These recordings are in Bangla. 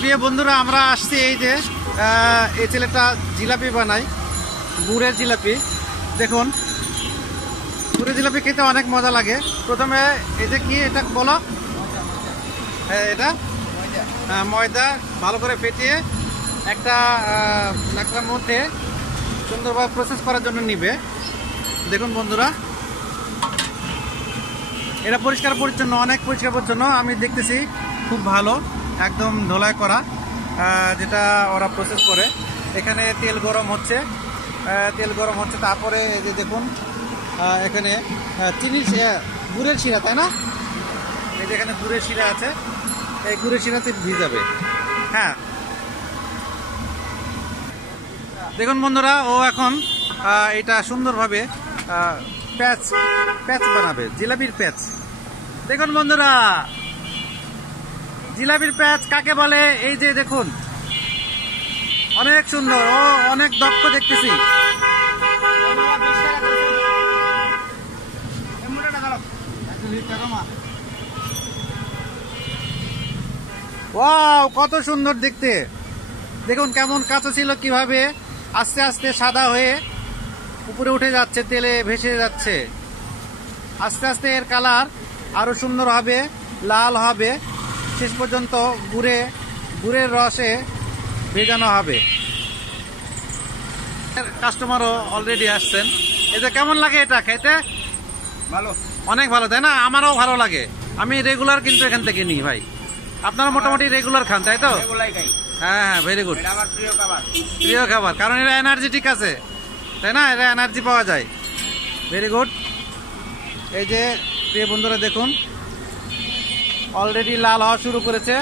প্রিয় বন্ধুরা, আমরা আসছি এই যে এই ছেলেটা জিলাপি বানায়, গুড়ের জিলাপি। দেখুন, গুড়ের জিলাপি খেতে অনেক মজা লাগে। প্রথমে এই যে কি এটা বলো, এটা ময়দা ভালো করে ফেটিয়ে একটা লাকড়ার মধ্যে সুন্দরভাবে প্রসেস করার জন্য নিবে। দেখুন বন্ধুরা, এটা পরিষ্কার পরিচ্ছন্ন, অনেক পরিষ্কার পরিচ্ছন্ন। আমি দেখতেছি খুব ভালো, একদম ধোলাই করা, যেটা ওরা প্রসেস করে। এখানে তেল গরম হচ্ছে, তারপরে এই যে দেখুন এখানে চিনির গুড়ের শিরা, তাই না? এই যে এখানে গুড়ের শিরা আছে, এই গুড়ের শিরাতে ভিজাবে। হ্যাঁ, দেখুন বন্ধুরা, ও এখন এটা সুন্দরভাবে প্যাচ বানাবে, জিলাপির প্যাচ। দেখুন বন্ধুরা, জিলাপির প্যাচ কাকে বলে? এই যে দেখুন, অনেক সুন্দর, ও অনেক দক্ষ দেখতেছি। ওয়াও, কত সুন্দর দেখতে! দেখুন কেমন কাঁচা ছিল, কিভাবে আস্তে আস্তে সাদা হয়ে উপরে উঠে যাচ্ছে, তেলে ভেসে যাচ্ছে। আস্তে আস্তে এর কালার আরো সুন্দর হবে, লাল হবে, শেষ পর্যন্ত গুড়ের রসে ভেজানো হবে। কাস্টমারও অলরেডি আসছেন। এটা কেমন লাগে? এটা খেতে ভালো, অনেক ভালো, তাই না? আমারও ভালো লাগে। আমি রেগুলার কিন্তু এখান থেকে নিই ভাই। আপনারা মোটামুটি রেগুলার খান, তাই তো? হ্যাঁ হ্যাঁ, ভেরি গুড। আমার প্রিয় খাবার, কারণ এটা এনার্জেটিক আছে, তাই না? এটা এনার্জি পাওয়া যায়। Very good. এই যে প্রিয় বন্ধুরা, দেখুন অলরেডি লাল হওয়া শুরু করেছে।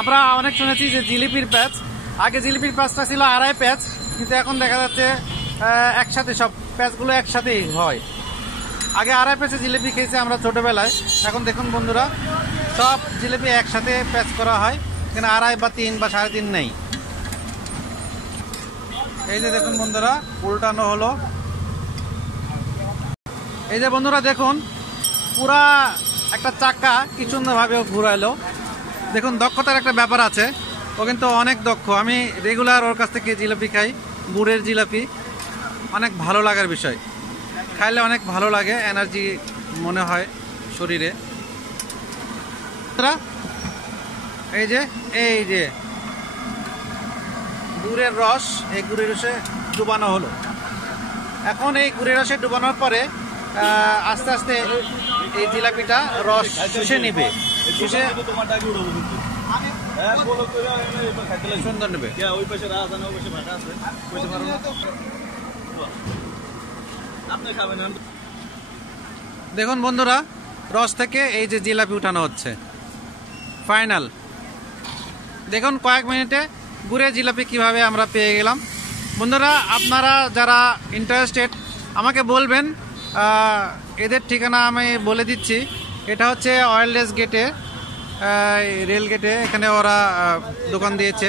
আমরা অনেক শুনেছি যে জিলিপির প্যাচ, আগে জিলিপির প্যাচটা ছিল আড়াই প্যাচ, কিন্তু এখন দেখা যাচ্ছে একসাথে সব প্যাচগুলো একসাথেই হয়। আগে আড়াই প্যাচে জিলিপি খেয়েছি আমরা ছোটবেলায়, এখন দেখুন বন্ধুরা সব জিলিপি একসাথে প্যাচ করা হয়, কিন্তু আড়াই বা 3 বা 3.5 নেই। এই যে দেখুন বন্ধুরা, উল্টানো হলো। এই যে বন্ধুরা দেখুন, পুরা একটা চাকা কি সুন্দরভাবে ঘুরাইলো। দেখুন, দক্ষতার একটা ব্যাপার আছে, ও কিন্তু অনেক দক্ষ। আমি রেগুলার ওর কাছ থেকে জিলাপি খাই, গুড়ের জিলাপি। অনেক ভালো লাগার বিষয়, খাইলে অনেক ভালো লাগে, এনার্জি মনে হয় শরীরে। এই যে গুড়ের রস, এই গুড়ের রসে ডুবানো হলো। এখন এই গুড়ের রসে ডুবানোর পরে আস্তে আস্তে এই জিলাপিটা রস শুষে নিবে, শুষে সুন্দর নেবে। দেখুন বন্ধুরা, রস থেকে এই যে জিলাপি উঠানো হচ্ছে, ফাইনাল। দেখুন কয়েক মিনিটে গুড়ের জিলাপি কিভাবে আমরা পেয়ে গেলাম। বন্ধুরা, আপনারা যারা ইন্টারেস্টেড আমাকে বলবেন, এদের ঠিকানা আমি বলে দিচ্ছি। এটা হচ্ছে ওয়্যারলেস গেটে, রেল গেটে, এখানে ওরা দোকান দিয়েছে।